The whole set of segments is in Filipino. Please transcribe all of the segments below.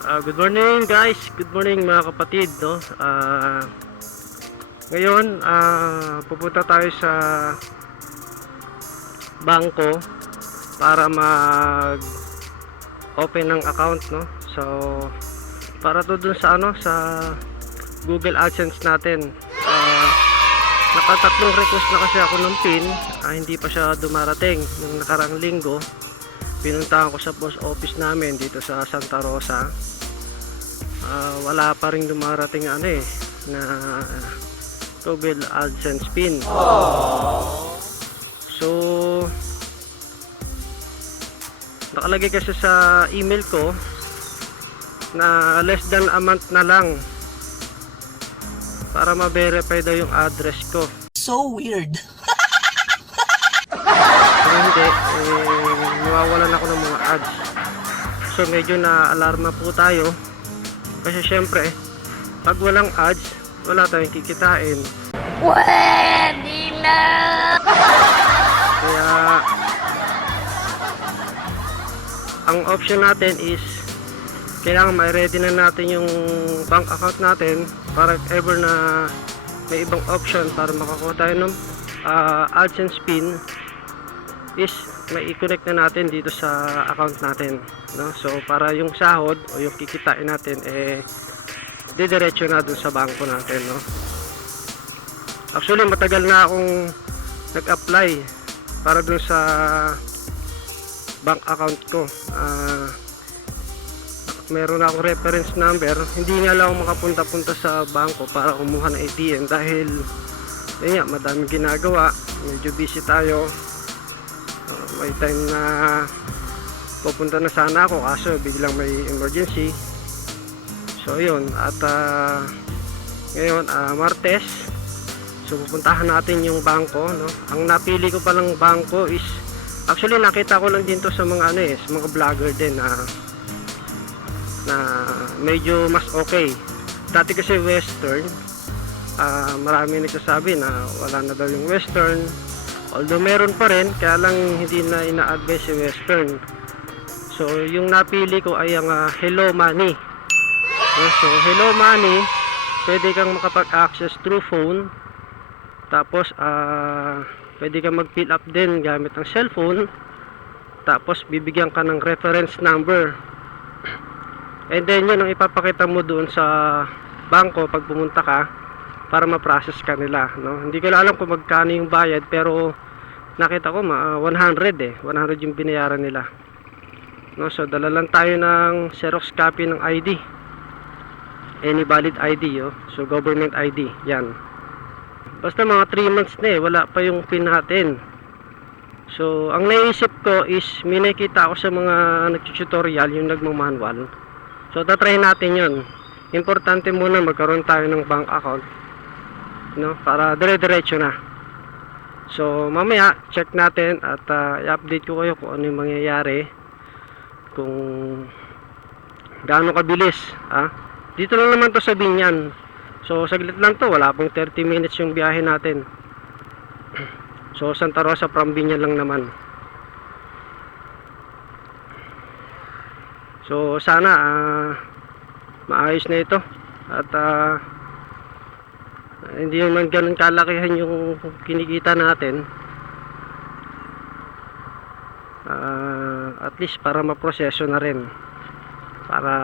Good morning guys, good morning mga kapatid, no? Ngayon, pupunta tayo sa bangko para mag-open ng account, no? So, para to dun sa sa Google AdSense natin. Nakatatlong request na kasi ako ng PIN, hindi pa siya dumarating. Nung nakarang linggo, pinuntahan ko sa post office namin dito sa Santa Rosa. Wala pa rin dumarating na Google AdSense PIN. So, nakalagay kasi sa email ko na less than a month na lang para ma-verify daw yung address ko. So weird. Kung hindi, nawawalan ako ng mga ads. So medyo na-alarma po tayo. Kasi syempre, pag walang ads, wala tayong kikitain. Pwede na! Kaya, ang option natin is kailangan ma-ready na natin yung bank account natin para if ever na may ibang option para makakuha tayo ng AdSense PIN is may i-connect na natin dito sa account natin, no? So para yung sahod o yung kikitain natin didiretso na dun sa bangko natin, no? Actually matagal na akong nag-apply para dun sa bank account ko. Meron akong reference number, hindi nga lang ako makapunta-punta sa bangko para kumuha ng ATM dahil yun nga, madaming ginagawa, medyo busy tayo. May time na pupunta na sana ako kaso biglang may emergency. So yun, at ngayon Martes, so pupuntahan natin yung bangko, no? Ang napili ko palang bangko is actually nakita ko lang din to sa mga sa mga vlogger din na medyo mas okay. Dati kasi Western, marami nagsasabi na wala na daw yung Western, although meron pa rin, kaya lang hindi na ina-advise si Western. So yung napili ko ay ang Hello Money. So Hello Money, pwede kang makapag-access through phone, tapos pwede kang mag-fill up din gamit ang cellphone, tapos bibigyan ka ng reference number. And then yun ang ipapakita mo doon sa bangko pag pumunta ka para ma-process ka nila, no? Hindi ko alam kung magkano yung bayad pero nakita ko 100 100 yung binayaran nila, no? So dala lang tayo ng Xerox copy ng ID, any valid ID, so government ID yan. Basta mga 3 months na wala pa yung PIN natin. So ang naisip ko is may nakita ako sa mga nag-tutorial yung nagmamanual. So tatry natin yun. Importante muna magkaroon tayo ng bank account, no? Para dire-diretso na. So mamaya check natin at i-update ko kayo kung ano yung mangyayari, kung gaano kabilis. Dito lang naman to sa Binyan. So saglit lang to, wala pong 30 minutes yung biyahe natin. So Santa Rosa from Binyan lang naman. So sana maayos na ito at hindi naman ganun kalakihan yung kinikita natin. At least para maproseso na rin, para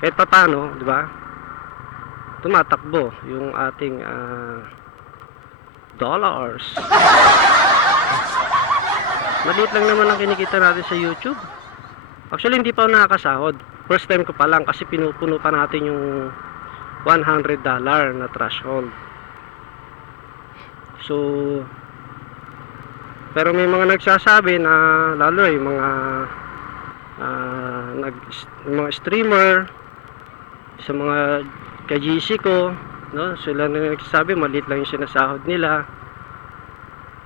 kahit pa paano, di ba, tumatakbo yung ating dollars. Maliit lang naman ang kinikita natin sa YouTube. Actually hindi pa ako nakakasahod, first time ko pa lang kasi pinupuno pa natin yung $100 na threshold. So pero may mga nagsasabi na, lalo yung mga streamer sa mga ka-GC ko, no? Sila na nagsasabi maliit lang yung sinasahod nila.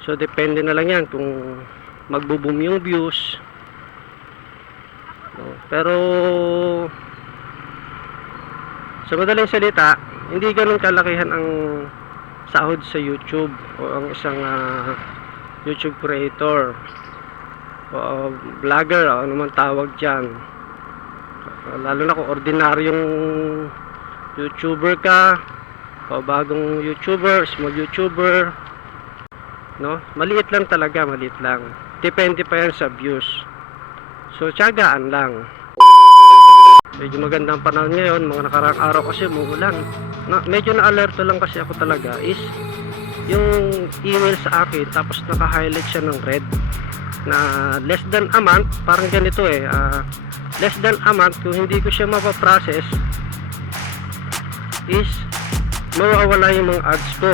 So depende na lang yan kung magbo-boom yung views, no? Pero sa madaling salita, hindi ganun kalakihan ang sahod sa YouTube o ang isang YouTube creator o vlogger o ano man tawag dyan. Lalo na kung ordinaryong YouTuber ka, o bagong YouTuber, small YouTuber, no? Maliit lang talaga, maliit lang. Depende pa yan sa views. So, tiyagaan lang. Medyo magandang panahon ngayon, mga nakaraang araw kasi umuulan. Medyo na-alerto lang kasi ako talaga is yung email sa akin, tapos naka-highlight siya ng red na less than a month, parang ganito less than a month, kung hindi ko siya mapaprocess is mawawala yung mga ads ko,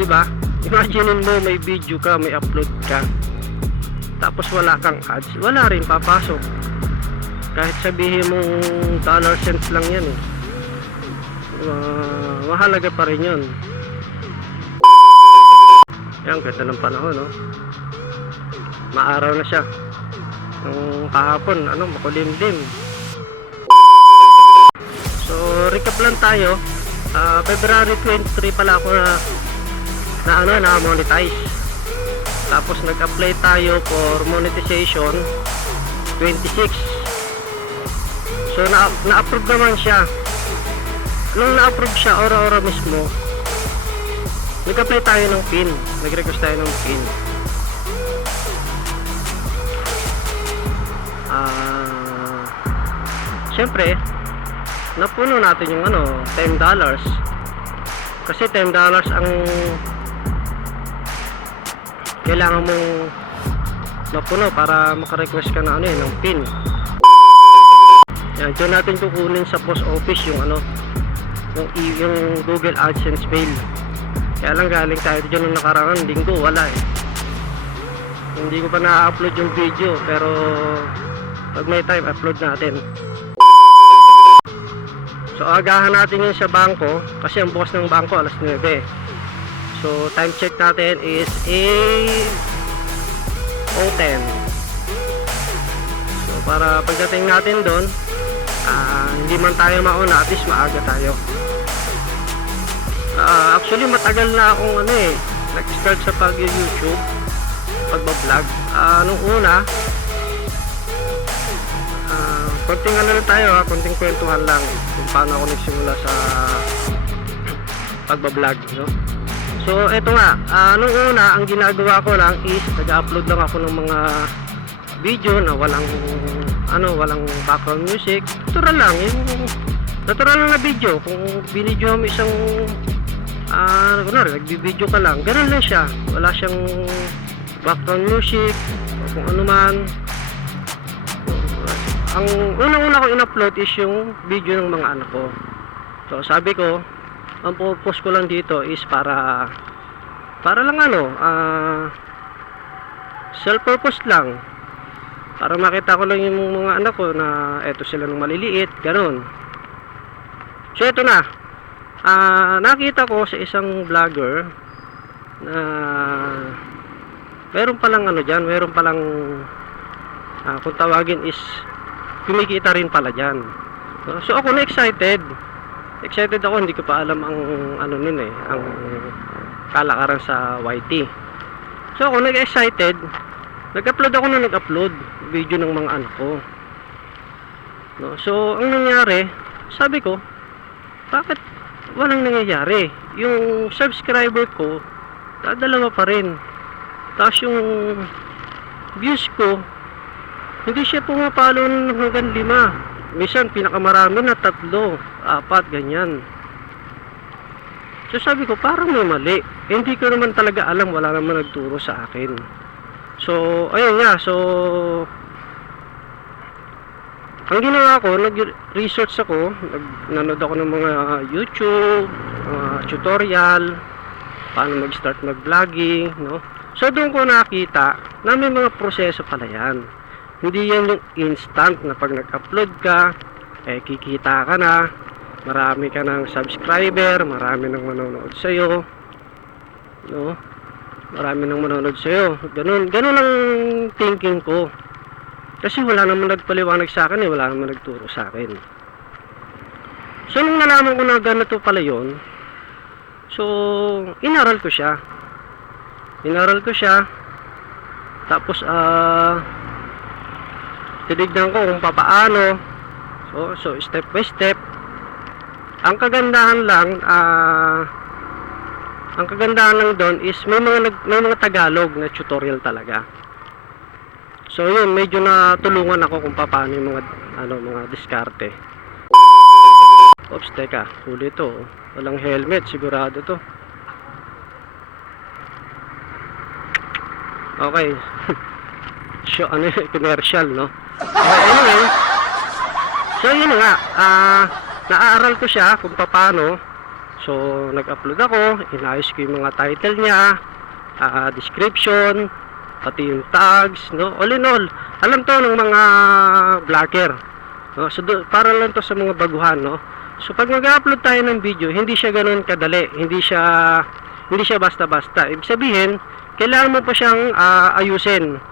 diba? Imagine mo may video ka, may upload ka, tapos wala kang ads, wala rin papasok kahit sabihin mong dollar cents lang yan mahalaga pa rin yun. Yan, ganda ng panahon, no? Maaraw na siya. Nung kahapon, makulimlim. So, recap lang tayo. February 23 pala ako na monetize. Tapos nag-apply tayo for monetization 26. So, na-approve naman siya. Nung na-approve siya, ora-ora mismo, nag-apply tayo ng PIN. Nag-request tayo ng PIN. Siyempre, napuno natin yung $10. Kasi $10 ang kailangan mong mapuno para maka-request ka na ng PIN. Yan, dyan natin kukunin sa post office yung yung Google AdSense mail. Kaya lang galing tayo dyan nung nakaraan linggo, wala hindi ko pa na-upload yung video, pero pag may time, upload natin. So agahan natin yun sa bangko kasi ang bukas ng bangko alas 9. So time check natin is 8:10. So para pagdating natin doon, hindi man tayo mauna, at least maaga tayo. Actually matagal na akong nag-start sa pag-YouTube, pagbablog. Nung una, konting lang tayo, konting kwentuhan lang kung paano ako nagsimula sa pagbablog, no? So eto nga, nung una ang ginagawa ko lang is nag-upload lang ako ng mga video na walang background music. Natural lang, yung natural lang na video. Kung binidyo mo isang nagbibideo ka lang, ganun lang siya, wala siyang background music o kung ano man. Ang unang-una ko in-upload is yung video ng mga anak ko. So sabi ko, ang purpose ko lang dito is para lang self-purpose lang, para makita ko lang yung mga anak ko na eto sila nung maliliit, ganun. So eto na, nakita ko sa isang vlogger na meron palang meron palang kung tawagin is kumikita rin pala dyan. So ako excited ako, hindi ko pa alam ang ang kalakaran sa YT. So ako nag-excited, nag-upload ako na nag-upload video ng mga anak ko. So ang nangyari, sabi ko, bakit walang nangyayari? Yung subscriber ko dalawa pa rin, tapos yung views ko hindi siya pumapalo hanggang 5, minsan pinakamarami na 3, 4, ganyan. So sabi ko, parang may mali. Hindi ko naman talaga alam, wala naman nagturo sa akin. So ayun nga, so ang ginawa ko, nag-research ako, nanood ako ng mga YouTube, tutorial, paano mag-start mag-vlogging, no? So doon ko nakita na may mga proseso pala yan. Hindi yan yung instant na pag nag-upload ka, kikita ka na, marami ka ng subscriber, marami nang manonood sa'yo, no? Marami nang manonood sa'yo. Ganun ang thinking ko. Kasi wala naman nagpaliwanag sa akin, wala naman nagturo sa akin. So nung nalaman ko na ganito pala yun, so inaral ko siya. Tapos tinignan ko kung papaano. So step by step. Ang kagandahan lang doon is may mga Tagalog na tutorial talaga. So yun, medyo natulungan ako kung paano yung mga diskarte. Oops, teka, huli to. Walang helmet, sigurado to. Okay. So, commercial, no? Anyway, so yun nga, naaaral ko siya kung paano. So, nag-upload ako, inayos ko yung mga title niya, description, pati yung tags, no? All in all, alam to ng mga vlogger, no? So, para lang to sa mga baguhan, no? So, pag mag-upload tayo ng video, hindi siya ganoon kadali, hindi siya basta-basta. Ibig sabihin, kailangan mo pa siyang ayusin.